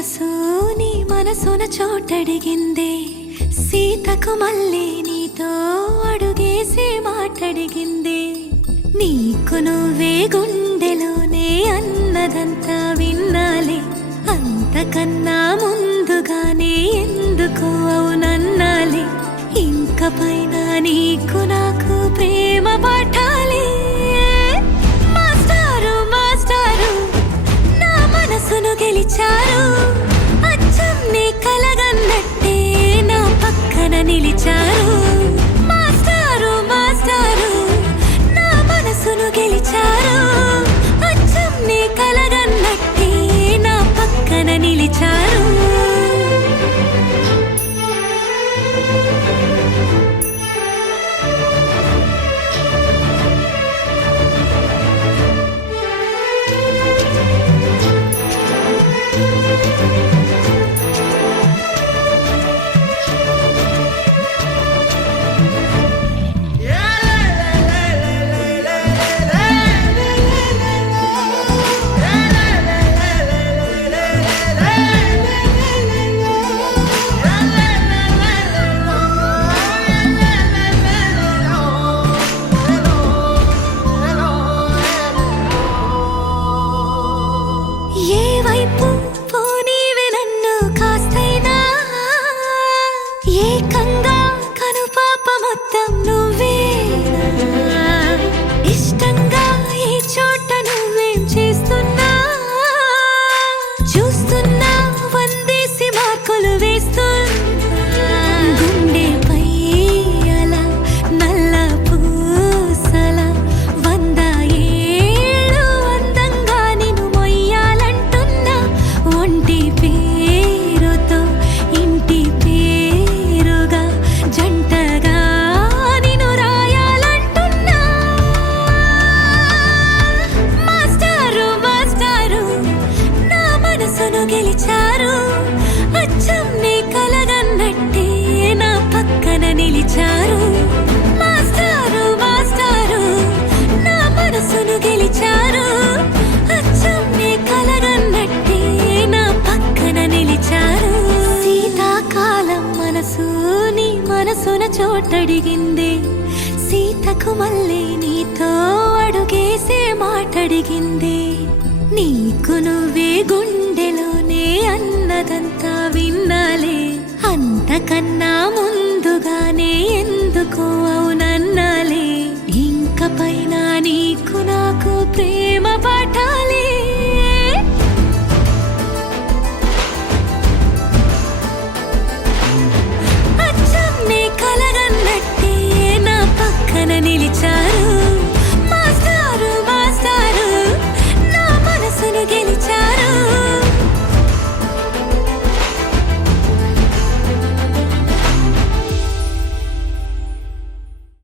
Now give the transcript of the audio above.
మనసు నీ మనసున చోటడిగిందే సీతకు మళ్ళీ నీతో అడుగేసి మాటడిగిందే నీకు నువ్వే గుండెలోనే అన్నదంతా విన్నాలే అంతకన్నా ముందుగానే ఎందుకు అవునన్నాలే ఇంక పైన నీకు నాకు ప్రేమ పాఠాలే మాస్టారు మాస్టారు నా మనసును గెలిచారు అచ్చం నీ కలగన్నట్టే నా పక్కన నిలిచారు మాస్టారు మాస్టారు నా మనసును గెలిచారు అచ్చం నీ కలగన్నట్టే నా పక్కన నిలిచారు ఏకంగా కనుపాప మొత్తం నువ్వేనా ఇష్టంగా ఈ చోట నువ్వేం చేస్తున్నా చూస్తున్నా వందేసి మార్కులు వేస్తున్నా గుండెపై అలా నల్ల పూసల 100 ఏళ్ళు అందంగా నిన్ను మొయ్యాలంటున్నా ఒంటి పేరుతో ఇంటి పేరుగా జంటగా నిన్ను రాయాలంటున్నా మాస్టారు మాస్టారు నా మనసును గెలిచారు అచ్చం నీ కలగన్నట్టే నా పక్కన నిలిచారు మాస్టారు మాస్టారు నా మనసును గెలిచారు అచ్చం నీ కలగన్నట్టే నా పక్కన నిలిచారు శీతాకాలం మనసు నీ మనసున చోటడిగిందే సీతకు మళ్ళీ నీతో అడుగేసే మాటడిగిందే నీకు నువ్వే గుండెలోనే అన్నదంతా విన్నాలే అంతకన్నా ముందుగానే ఎందుకో